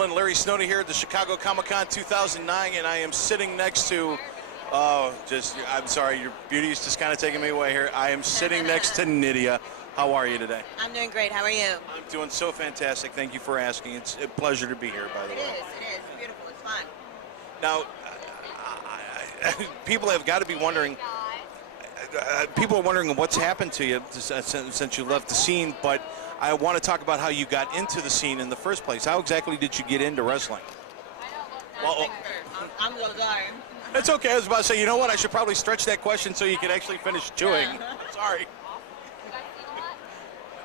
gentlemen, Larry Snowden here at the Chicago Comic-Con 2009, and I am sitting next to, I'm sorry, your beauty is just kind of taking me away here. I am sitting next to Nidia. How are you today? I'm doing great. How are you? I'm doing so fantastic. Thank you for asking. It's a pleasure to be here, by the way. It is. It's beautiful. It's fun. Now, people have got to be wondering, people are wondering what's happened to you since you left the scene, but I want to talk about how you got into the scene in the first place. How exactly did you get into wrestling? Well, I'm so sorry. It's okay. I was about to say, you know what? I should probably stretch that question so you can actually finish chewing. Sorry.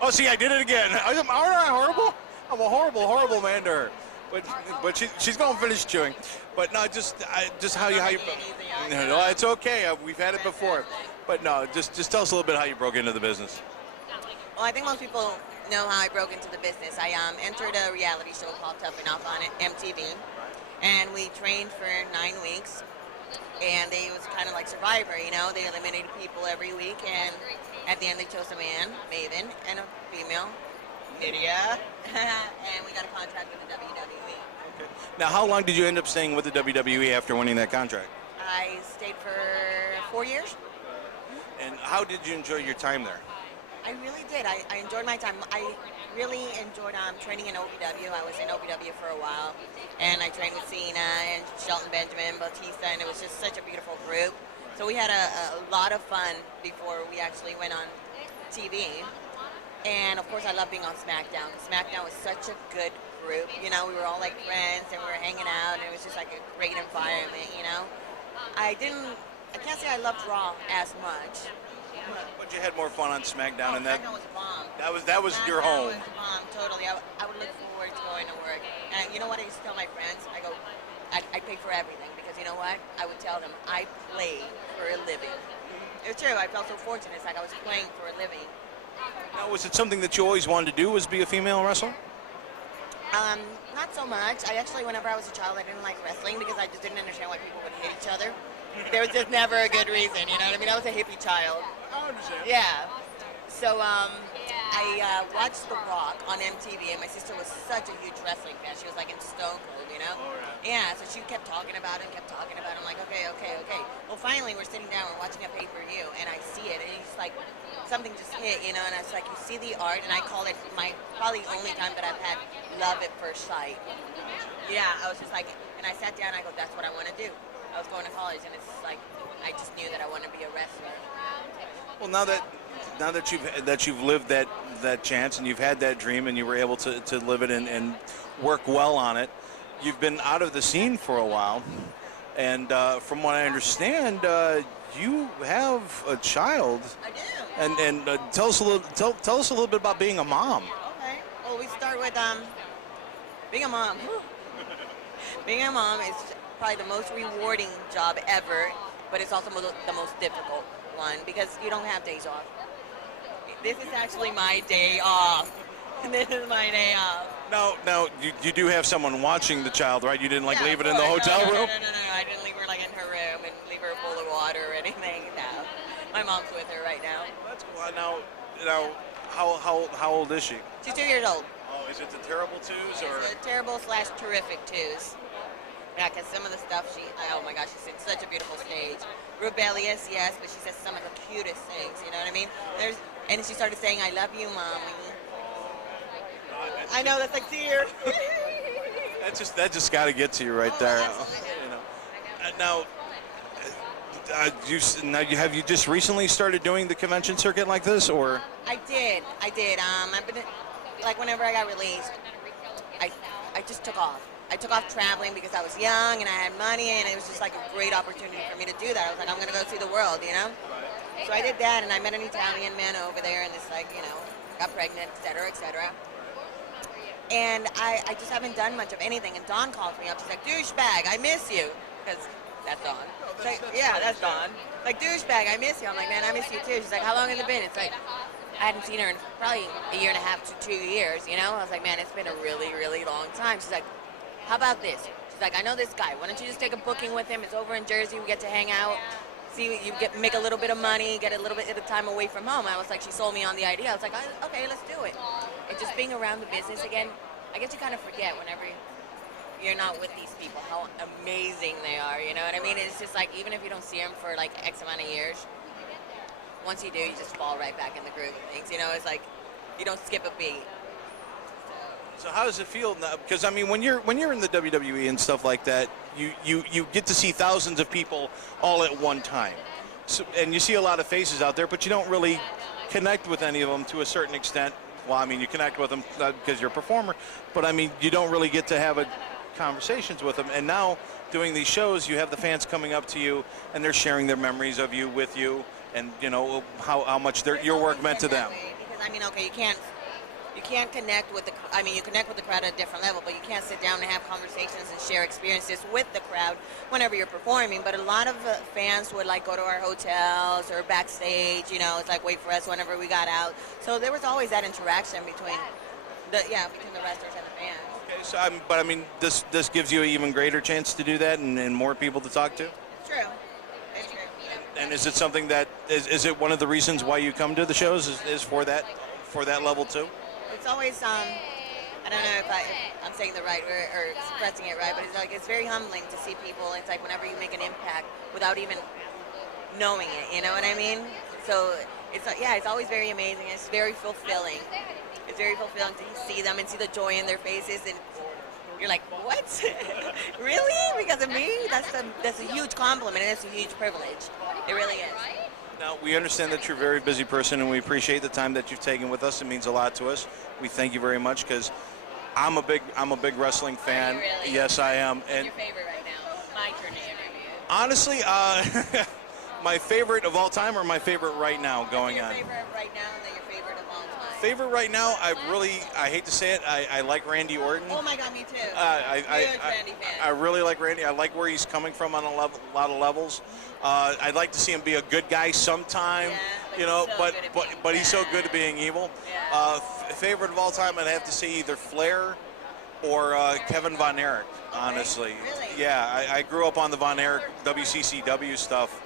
Oh, see, I did it again. Aren't I horrible? I'm a horrible, horrible man to her. But she's going to finish chewing. But no, just how you. No, it's okay. We've had it before. But no, just tell us a little bit how you broke into the business. Well, I think most people know how I broke into the business. I entered a reality show called Tough Enough on MTV, and we trained for 9 weeks. And it was kind of like Survivor, you know. They eliminated people every week, and at the end they chose a man, Maven, and a female, Nidia, and we got a contract with the WWE. Okay. Now, how long did you end up staying with the WWE after winning that contract? I stayed for 4 years. And how did you enjoy your time there? I really did. I enjoyed my time. I really enjoyed training in OVW. I was in OVW for a while, and I trained with Cena and Shelton Benjamin, Batista, and it was just such a beautiful group. So we had a lot of fun before we actually went on TV. And of course, I love being on SmackDown. SmackDown was such a good group. You know, we were all like friends, and we were hanging out, and it was just like a great environment. You know, I can't say I loved Raw as much. But you had more fun on SmackDown, and SmackDown was a bomb. that was your home. SmackDown was a bomb, totally. I would look forward to going to work. And you know what I used to tell my friends? I go, I pay for everything, because you know what? I would tell them, I play for a living. It's true. I felt so fortunate. It's like I was playing for a living. Now, was it something that you always wanted to do, was be a female wrestler? Not so much. I actually, whenever I was a child, I didn't like wrestling because I just didn't understand why people would hit each other. There was just never a good reason, you know what I mean? I was a hippie child. I understand. Yeah. So I watched The Rock on MTV, and my sister was such a huge wrestling fan. She was like in Stone Cold, you know? Yeah, so she kept talking about it and kept talking about it. I'm like, okay. Well, finally, we're sitting down, we're watching a pay-per-view, and I see it, and it's like, something just hit, you know? And it's like, you see the art, and I call it probably only time that I've had love at first sight. Yeah, I was just like, and I sat down, I go, that's what I want to do. I was going to college, and it's like I just knew that I wanted to be a wrestler. Well, now that you've lived that chance and you've had that dream and you were able to live it and work well on it, you've been out of the scene for a while, and from what I understand, you have a child. I do. And tell us a little bit about being a mom. Okay. Well, we start with being a mom. Being a mom is probably the most rewarding job ever, but it's also the most difficult one because you don't have days off. This is actually my day off. This is my day off. Now, you do have someone watching the child, right? You didn't leave it in the hotel room? No. I didn't leave her in her room and leave her a bowl of water or anything. No. My mom's with her right now. That's cool. Now, how old is she? She's 2 years old. Oh, is it the terrible twos or? It's the terrible/terrific twos. Yeah, because some of the stuff oh my gosh, she's in such a beautiful stage. Rebellious, yes, but she says some of the cutest things, you know what I mean? And she started saying, I love you, Mommy. I know, that's like tears. that just got to get to you right there. You know. Have you just recently started doing the convention circuit like this, or? I did. I've been, like, whenever I got released, I just took off. I took off traveling because I was young and I had money, and it was just like a great opportunity for me to do that. I was like, I'm going to go see the world, you know? So I did that, and I met an Italian man over there, and it's like, you know, got pregnant, et cetera, et cetera. And I just haven't done much of anything. And Dawn calls me up. She's like, douchebag, I miss you. Because that's Dawn. That's Dawn. Like, douchebag, I miss you. I'm like, man, I miss you too. She's like, how long has it been? It's like, I hadn't seen her in probably a year and a half to 2 years, you know? I was like, man, it's been a really, really long time. She's like, how about this? She's like, I know this guy. Why don't you just take a booking with him? It's over in Jersey. We get to hang out. See, make a little bit of money, get a little bit of time away from home. I was like, she sold me on the idea. I was like, okay, let's do it. And just being around the business again, I guess you kind of forget whenever you're not with these people, how amazing they are. You know what I mean? It's just like even if you don't see them for like X amount of years, once you do, you just fall right back in the groove of things. You know, it's like you don't skip a beat. So how does it feel now? Because I mean, when you're in the WWE and stuff like that, you get to see thousands of people all at one time, so, and you see a lot of faces out there, but you don't really connect with any of them to a certain extent. Well, I mean, you connect with them because you're a performer, but I mean, you don't really get to have conversations with them. And now, doing these shows, you have the fans coming up to you, and they're sharing their memories of you with you, and you know how much your work meant to them. Because I mean, okay, you can't connect with you connect with the crowd at a different level, but you can't sit down and have conversations and share experiences with the crowd whenever you're performing. But a lot of fans would like go to our hotels or backstage, you know, it's like wait for us whenever we got out. So there was always that interaction between the wrestlers and the fans. Okay, so but I mean, this gives you an even greater chance to do that and more people to talk to? It's true. It's true. And is it something that, is it one of the reasons why you come to the shows is for that level too? It's always, I don't know if I'm saying the right or expressing it right, but it's very humbling to see people. It's like whenever you make an impact without even knowing it, you know what I mean? So it's always very amazing. It's very fulfilling. It's very fulfilling to see them and see the joy in their faces, and you're like, what? Really? Because of me? That's a huge compliment, and it's a huge privilege. It really is. Now, we understand that you're a very busy person, and we appreciate the time that you've taken with us. It means a lot to us. We thank you very much because I'm a big wrestling fan. Really? Yes, I am. Who's your favorite right now? My turn to interview. Honestly, my favorite of all time or my favorite right now going on? Your favorite right now and then your favorite of all time? Favorite right now, I hate to say it, I like Randy Orton. Oh my God, me too. Huge Randy fan. I really like Randy. I like where he's coming from on a lot of levels. I'd like to see him be a good guy sometime, you know, but he's so good at being evil. Yeah. Favorite of all time, I'd have to say either Flair or Kevin Von Erich, honestly. Really? Yeah, I grew up on the Von Erich WCCW stuff,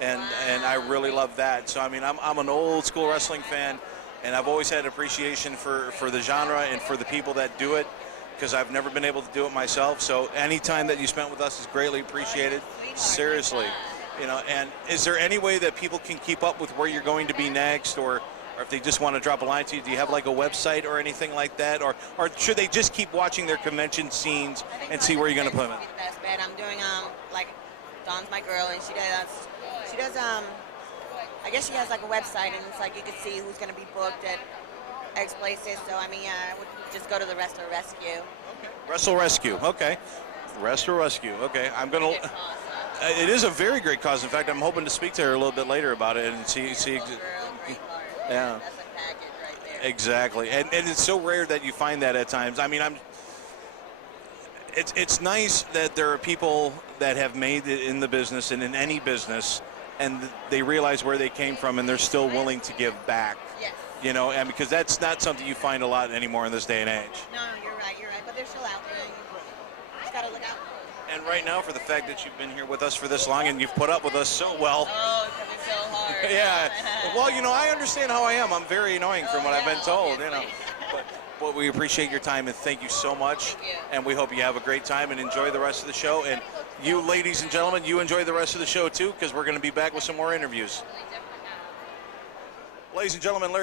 and I really love that. So I mean, I'm an old school wrestling fan, and I've always had appreciation for the genre and for the people that do it, because I've never been able to do it myself. So any time that you spent with us is greatly appreciated. Seriously. You know, and is there any way that people can keep up with where you're going to be next, or if they just want to drop a line to you, do you have like a website or anything like that, or should they just keep watching their convention scenes and see where you're going to put them? The best bet. I'm doing like Dawn's my girl, and she does I guess she has like a website, and it's like you can see who's going to be booked at X places. So I mean, I would just go to the Wrestler Rescue. Okay. Wrestle Rescue. Okay. Wrestle Rescue. Okay. I'm gonna. It is a very great cause. In fact, I'm hoping to speak to her a little bit later about it and see. Great cause. Yeah. That's a package right there. Exactly, and it's so rare that you find that at times. I mean, it's nice that there are people that have made it in the business and in any business, and they realize where they came from, and they're still willing to give back. Yes. You know, and because that's not something you find a lot anymore in this day and age. No, you're right, but they're still out there. You just gotta look out. And right now, for the fact that you've been here with us for this long and you've put up with us so well. Oh, because it's so hard. Yeah. Well, you know, I understand how I am. I'm very annoying from what I've been told, obviously. you know. But we appreciate your time, and thank you so much. Thank you. And we hope you have a great time and enjoy the rest of the show. And you, ladies and gentlemen, you enjoy the rest of the show, too, because we're going to be back with some more interviews. Ladies and gentlemen, Larry.